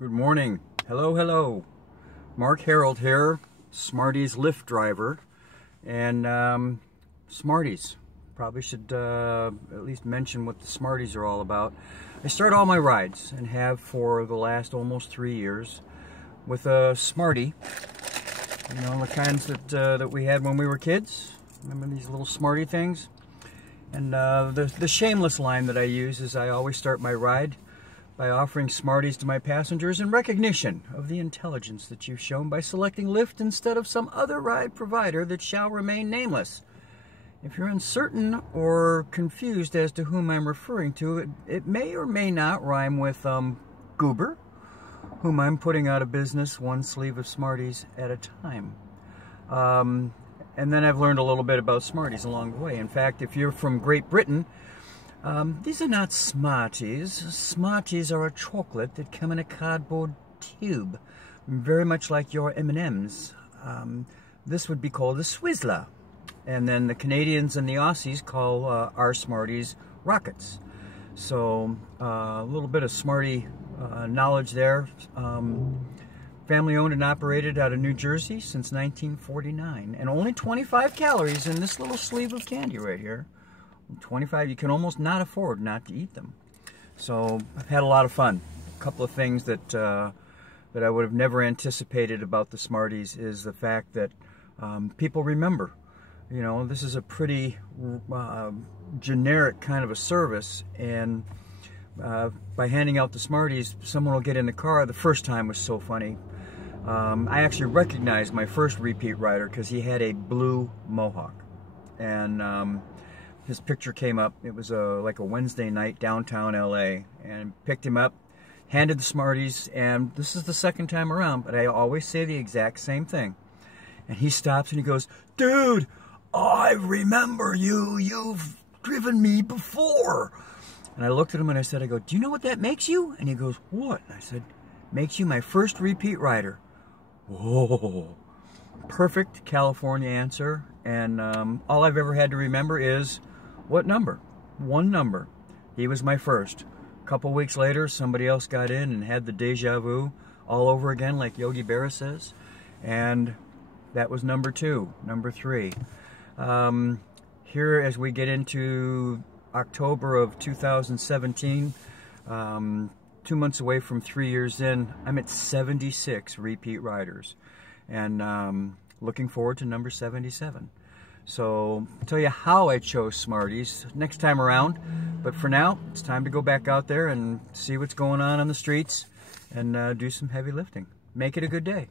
Good morning. Hello, hello. Mark Harold here, Smartieslyftdriver, and Smarties. Probably should at least mention what the Smarties are all about. I start all my rides, and have for the last almost 3 years, with a Smartie. You know, the kinds that we had when we were kids. Remember these little Smartie things? And the shameless line that I use is I always start my ride by offering Smarties to my passengers in recognition of the intelligence that you've shown by selecting Lyft instead of some other ride provider that shall remain nameless. If you're uncertain or confused as to whom I'm referring to, it may or may not rhyme with Goober, whom I'm putting out of business one sleeve of Smarties at a time. And then I've learned a little bit about Smarties along the way. In fact, if you're from Great Britain, these are not Smarties. Smarties are a chocolate that come in a cardboard tube, very much like your M&Ms. This would be called a Swizzler. And then the Canadians and the Aussies call our Smarties rockets. So a little bit of Smartie knowledge there. Family owned and operated out of New Jersey since 1949. And only 25 calories in this little sleeve of candy right here. 25, you can almost not afford not to eat them. So I've had a lot of fun. A couple of things that I would have never anticipated about the Smarties is the fact that people remember. You know, this is a pretty generic kind of a service, and by handing out the Smarties, someone will get in the car. The first time was so funny. I actually recognized my first repeat rider because he had a blue mohawk, and his picture came up. It was like a Wednesday night downtown LA, and picked him up, handed the Smarties, and this is the second time around, but I always say the exact same thing. And he stops and he goes, "Dude, I remember you. You've driven me before." And I looked at him and I said, "Do you know what that makes you?" And he goes, "What?" And I said, "Makes you my first repeat rider." Whoa. Perfect California answer. And all I've ever had to remember is, what number? One number. He was my first. A couple weeks later, somebody else got in and had the deja vu all over again, like Yogi Berra says. And that was number 2, number 3. Here, as we get into October of 2017, 2 months away from 3 years in, I'm at 76 repeat riders. And looking forward to number 77. So I'll tell you how I chose Smarties next time around. But for now, it's time to go back out there and see what's going on the streets and do some heavy lifting. Make it a good day.